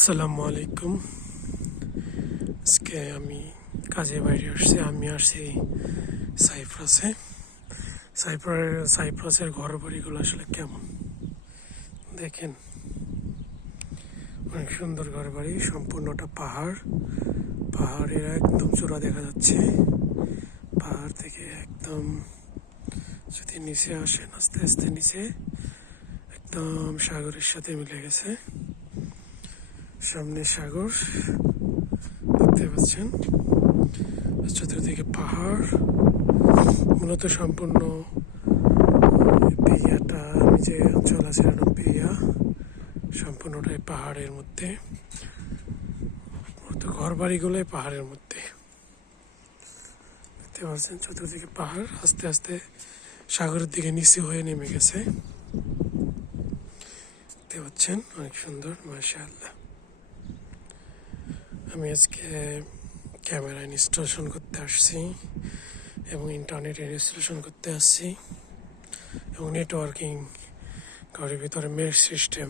আসসালামু আলাইকুম। আজকে আমি কাজে বাইরে আসছি। আমি আসছি সাইপ্রাসে। সাইপ্রাসের ঘর বাড়িগুলো আসলে কেমন দেখেন, অনেক সুন্দর ঘর বাড়ি। সম্পূর্ণটা পাহাড়ের একদম চূড়া দেখা যাচ্ছে। পাহাড় থেকে একদম যদি নিচে আসেন, আস্তে আস্তে নিচে একদম সাগরের সাথে মিলে গেছে। সামনে সাগর দেখতে পাচ্ছেন, চতুর্দিকে পাহাড়। মূলত সম্পূর্ণ পেরিয়াটা, আমি যে অঞ্চল আছে পেরিয়া, সম্পূর্ণটাই পাহাড়ের মধ্যে। মূলত ঘর বাড়িগুলোই পাহাড়ের মধ্যে দেখতে পাচ্ছেন। চতুর্দিকে পাহাড় আস্তে আস্তে সাগরের দিকে নিচে হয়ে নেমে গেছে। দেখতে পাচ্ছেন, অনেক সুন্দর, মাশাআল্লাহ। আমি আজকে ক্যামেরা ইনস্টলেশন করতে আসছি এবং ইন্টারনেট ইনস্টলেশন করতে আসছি এবং নেটওয়ার্কিং ঘরের ভিতরে মেশ সিস্টেম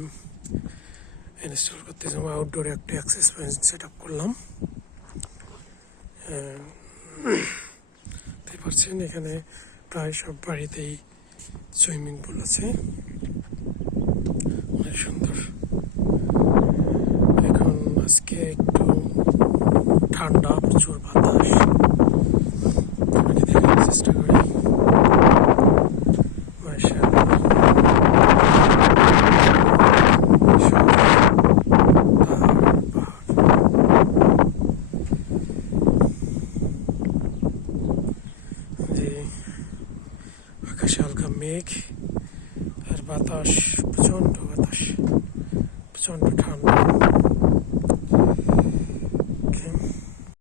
ইনস্টল করতে এবং আউটডোরে একটা অ্যাক্সেস পয়েন্ট সেট আপ করলাম। দেখতে পাচ্ছেন, এখানে প্রায় সব বাড়িতেই সুইমিং পুল আছে, অনেক সুন্দর। এখন আজকে একটু ঠান্ডা, প্রচুর বাতাস। আপনাকে দেখার চেষ্টা করি। মাশাআল্লাহ, যে আকাশে হালকা মেঘ আর বাতাস, প্রচন্ড বাতাস, প্রচন্ড ঠান্ডা।